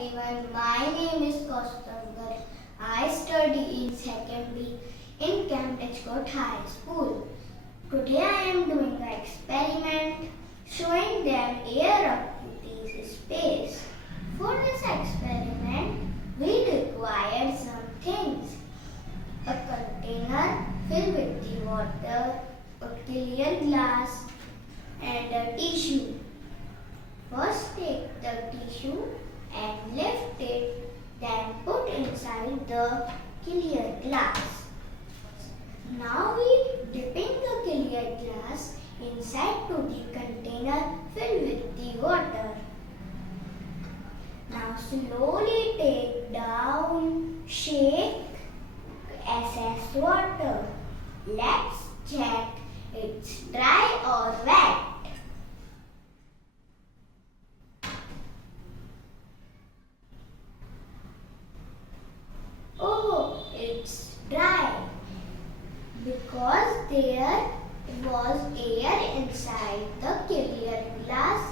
everyone. My name is Koustav. I study in secondary in Cambridge High School. Today I am doing an experiment showing them air occupies space. For this experiment, we required some things. A container filled with the water, a clear glass, and a tissue. First take the tissue and lift it, then put inside the clear glass. Now we dipping the clear glass inside to the container filled with the water. Now slowly take down, shake, assess water. Let's check it's dry or wet. Oh, it's dry because there was air inside the clear glass